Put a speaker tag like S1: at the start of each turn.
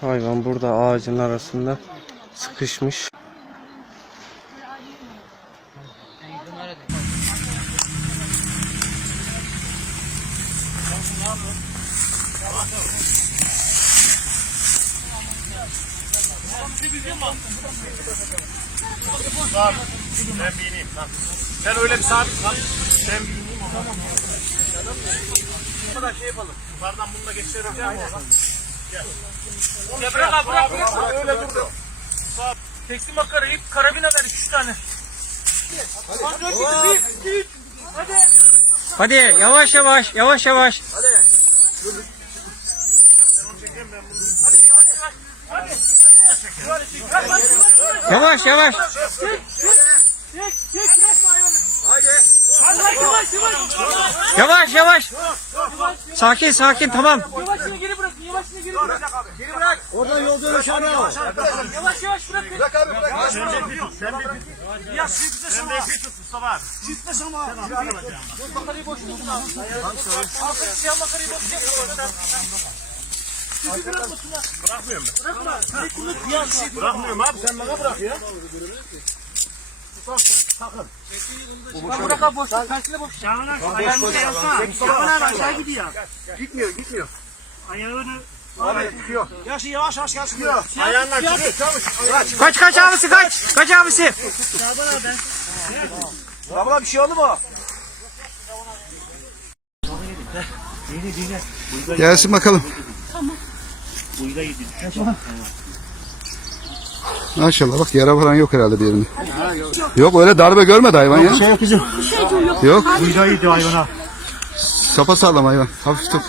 S1: Hayvan burada ağacın arasında sıkışmış.
S2: Ben bir ineyim. Tamam. Sen öyle bir sabit kal. Ben bir ineyim ama. Tamam. şey yapalım. Yukarıdan bunu da geçirebileceğim mi? Gel. Ya bırak abi bırak bırak. Öyle dur. Sağ. Tekstil makara ip karabina ver üç tane. Hadi. Hadi. Hadi. Hadi.
S1: Hadi yavaş yavaş yavaş yavaş. Yavaş yavaş. Yavaş yavaş. Sakin sakin tamam.
S3: Geri bırakın. Geri
S2: bırak.
S4: Oradan yolda aşağıya.
S3: Yavaş yavaş bırakın.
S4: Bırak abi bırak.
S2: Sen de bir tut. Sen bir tut. Ya siz de sen de bir tut Mustafa abi.
S4: Gitme sama.
S3: Makarayı boş tutun abi. Arkası siyah makarayı boş tutun.
S2: Bırakmıyorum ben. Bırakmıyorum abi sen bana bırak ya.
S3: Bak bırak abi boş. Tersine boş tut. Ayağını şey yapsana. Abi aşağı gidiyor.
S4: Gitmiyor gitmiyor.
S3: Ayağını
S4: Abi çıkıyor.
S2: Yaşı yavaş yavaş yavaş çıkıyor. Ayağından çıkıyor. Çavuş.
S1: Kaç kaç abisi kaç. Kaç abisi.
S4: Abla bir şey oldu mu?
S5: Gelsin bakalım. Maşallah bak yara falan yok herhalde bir yerinde. Yok öyle darbe görmedi hayvan ya.
S4: Şey yok kızım.
S5: Yok
S2: Buydaydı hayvana.
S5: sapa sağlam hayvan. Hafif top.